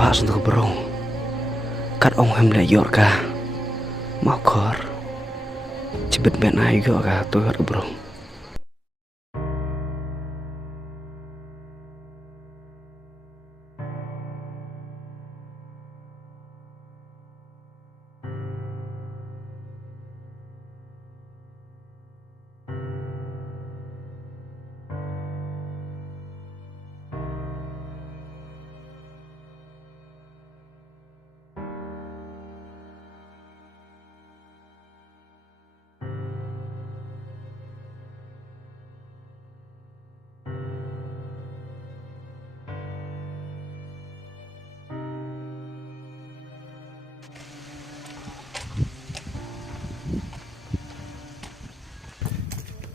pas untuk berong. Kat ong hem le yor ka. Mau kor. Cebet ben ayo ka tu kat berong.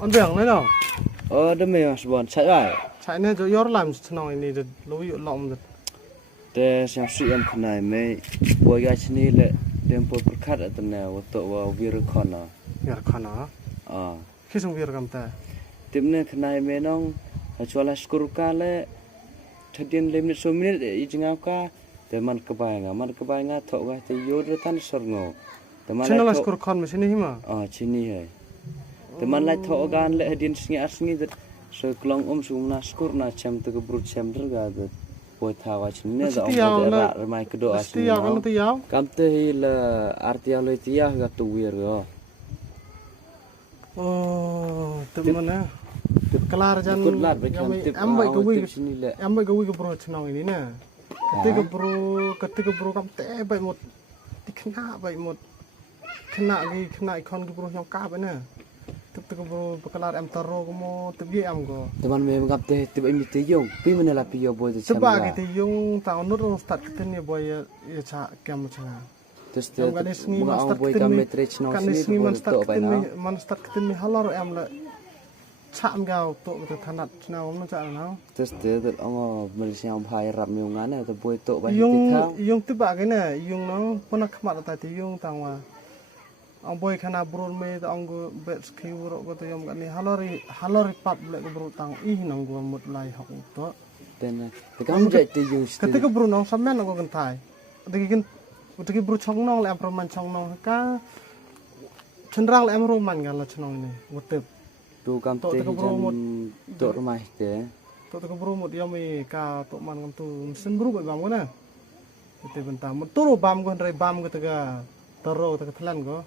Wanbiang này đâu? Đó mày mà bọn chạy lại. Chạy này cho yor làm sao này được lối lỏng được. Để xem sự em khăn này mày bôi gai chân đi lệ đem bôi bớt khát ở tận nào tụ vào virus con à. Virus con à? Khi xong virus cầm ta. Tiếp này khăn này mày nong cho là skul cá lệ thời gian lên số minute để ý chừng nào cá để man cái bài ngã thọ gai thì vô được tan sờ ngô. Channel là skul con mà sini hima? Sini hay. Teman lai thọ gan lệ hadin singi dat so klong sumna skur na chem tu brut chem derga dat boi thawa chine da ra ramai kedo asni kam te hil artia le tia ga tu wir go teman na kelar jan em bai ko wi bro chnong ini na ketika bro kam te bai một khynnah bai một khynnah ikon bro yang ka bai na Tep bro bakalar em taro como tep ye am go. Teman me ngap te tep em te yong. Pi mene la pi yo boy te chama. Teba ke te yong ta onur start keten ye boy ye cha kem changa. Tes te mga boy kam metre chno sini man start keten me halor em la cha am gao to te thanat chna om cha na. Tes te te ong Malaysia bhai rap me ngan ne te boy to ba ti thang. Yong teba ke na yong no pona khmat ta te yong tangwa. Ang boy kana bro me ang go bet skiwro go to yom gani halori pap le go bro tang I nang go mut lai hok to ten te kam je te use te ke bro nong samen go kan thai te bro chong nong le am man chong nong ka chenrang le am ro man gal chnong ni wotep tu kam te jan to rumah te to ke bro mut yom I ka to man kam tu mesin bro bam go na te bentam mut to bam go rai bam go te ga taro te thlan go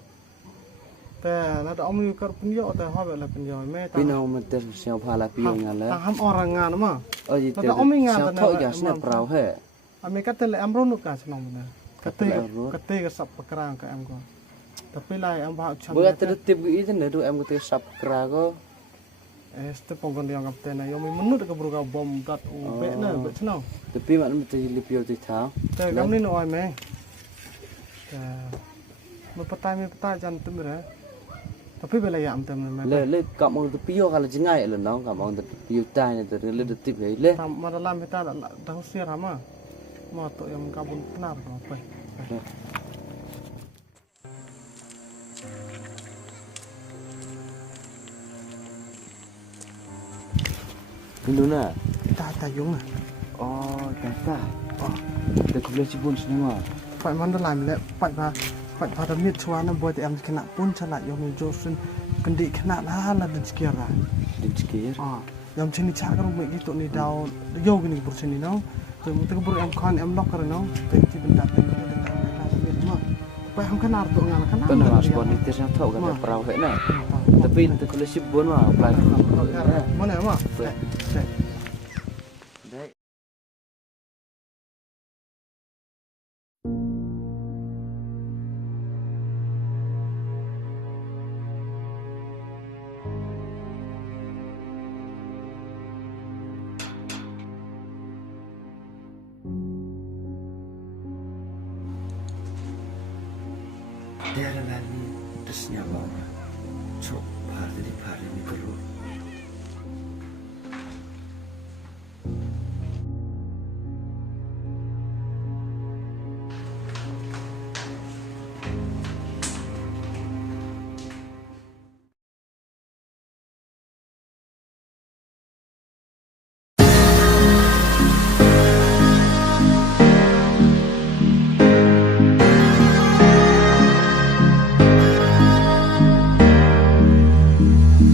แต่แล้วเอามือกระปุกย่อแต่ห่อแบบละเป็นย่อแม่ตาพี่น้องมันเต็มเสียวพาละพี่งานแล้วทำอรางานมั้งแต่เอาไม่งานแต่เนี่ยเสียวเปล่าเหรออเมริกาแต่ละแอมรุ่นกันใช่ไหมมันกระเตยกับสับปะกรางกับแอมก็แต่ไปไล่แอมบ้าชั้นเมื่อแต่ติบอีจันเนี่ยดูแอมก็ติสับกราก็สเตปองกันเดียวกับแต่เนี่ยยังมีมนุษย์กับบรูกับบอมกัดอูเบะเนี่ยเบะใช่ไหมแต่พี่มันจะลิปิโอติดเท้าแต่กำนี่น้อยไหมแต่มันปะตายจันตึ้มเลย Tapi bela ya am temen le kap mau tu pio kalau jengai le nong kap mau tu pio tai ne tu le tip le tam madalam kita dah usir ama ma to yang kabun benar ko pe Luna ta yung na ta te ko le sibun semua pai madalam le pai pa da mit chwa na boy te am kena pun chala yom josun kendi kena la den skira yom chini cha ka ro me to ni daw yo gini bur chini no to mu te bur am khan am lock kar no te ti benda te mit ma pa ham kena to ngal kana to na spon ni te sa thau ka prau he na tapi te ko le sibun ma apply mana ma Dia lagi tersenyum cuk hari ni perlu